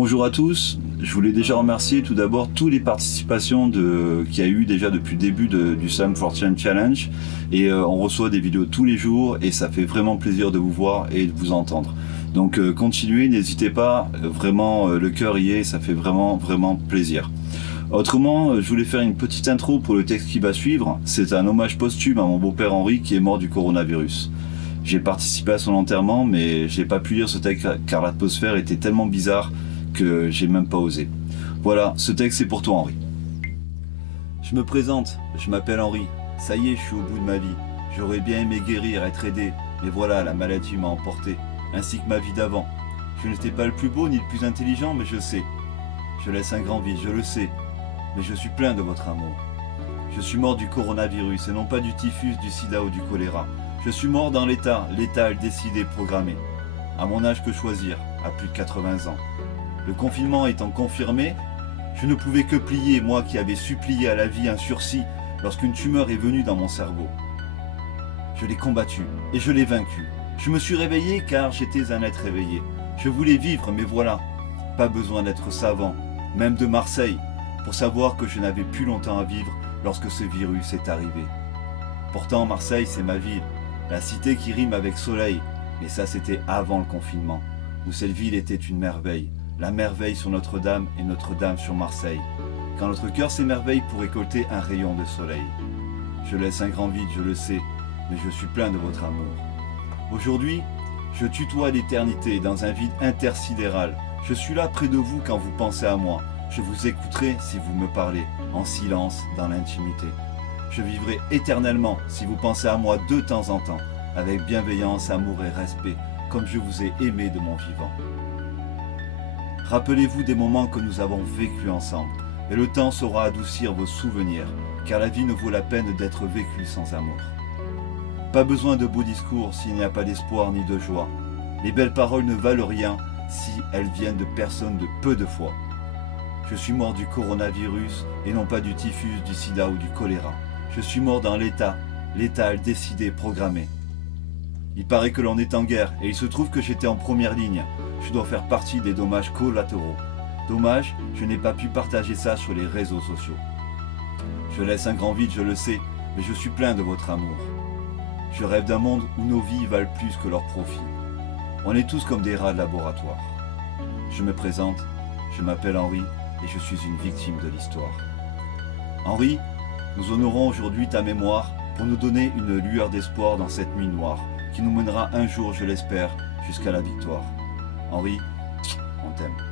Bonjour à tous, je voulais déjà remercier tout d'abord toutes les participations qu'il y a eu déjà depuis le début du Sam for Change Challenge et on reçoit des vidéos tous les jours et ça fait vraiment plaisir de vous voir et de vous entendre. Donc continuez, n'hésitez pas, vraiment le cœur y est, ça fait vraiment plaisir. Autrement, je voulais faire une petite intro pour le texte qui va suivre. C'est un hommage posthume à mon beau-père Henri qui est mort du coronavirus. J'ai participé à son enterrement mais j'ai pas pu lire ce texte car l'atmosphère était tellement bizarre que j'ai même pas osé. Voilà, ce texte c'est pour toi Henri. Je me présente, je m'appelle Henri. Ça y est, je suis au bout de ma vie. J'aurais bien aimé guérir, être aidé, mais voilà, la maladie m'a emporté, ainsi que ma vie d'avant. Je n'étais pas le plus beau ni le plus intelligent, mais je sais. Je laisse un grand vide, je le sais, mais je suis plein de votre amour. Je suis mort du coronavirus et non pas du typhus, du sida ou du choléra. Je suis mort dans l'état décidé, programmé. À mon âge que choisir, à plus de 80 ans. Le confinement étant confirmé, je ne pouvais que plier, moi qui avais supplié à la vie un sursis lorsqu'une tumeur est venue dans mon cerveau. Je l'ai combattu et je l'ai vaincu. Je me suis réveillé car j'étais un être éveillé. Je voulais vivre, mais voilà, pas besoin d'être savant, même de Marseille, pour savoir que je n'avais plus longtemps à vivre lorsque ce virus est arrivé. Pourtant, Marseille, c'est ma ville, la cité qui rime avec soleil, mais ça c'était avant le confinement, où cette ville était une merveille. La merveille sur Notre-Dame et Notre-Dame sur Marseille. Quand notre cœur s'émerveille pour récolter un rayon de soleil. Je laisse un grand vide, je le sais, mais je suis plein de votre amour. Aujourd'hui, je tutoie l'éternité dans un vide intersidéral. Je suis là près de vous quand vous pensez à moi. Je vous écouterai si vous me parlez, en silence, dans l'intimité. Je vivrai éternellement si vous pensez à moi de temps en temps, avec bienveillance, amour et respect, comme je vous ai aimé de mon vivant. Rappelez-vous des moments que nous avons vécus ensemble, et le temps saura adoucir vos souvenirs, car la vie ne vaut la peine d'être vécue sans amour. Pas besoin de beaux discours s'il n'y a pas d'espoir ni de joie. Les belles paroles ne valent rien si elles viennent de personnes de peu de foi. Je suis mort du coronavirus et non pas du typhus, du sida ou du choléra. Je suis mort dans l'état décidé, programmé. Il paraît que l'on est en guerre et il se trouve que j'étais en première ligne. Je dois faire partie des dommages collatéraux. Dommage, je n'ai pas pu partager ça sur les réseaux sociaux. Je laisse un grand vide, je le sais, mais je suis plein de votre amour. Je rêve d'un monde où nos vies valent plus que leurs profits. On est tous comme des rats de laboratoire. Je me présente, je m'appelle Henri et je suis une victime de l'histoire. Henri, nous honorons aujourd'hui ta mémoire pour nous donner une lueur d'espoir dans cette nuit noire qui nous mènera un jour, je l'espère, jusqu'à la victoire. Henri, on t'aime.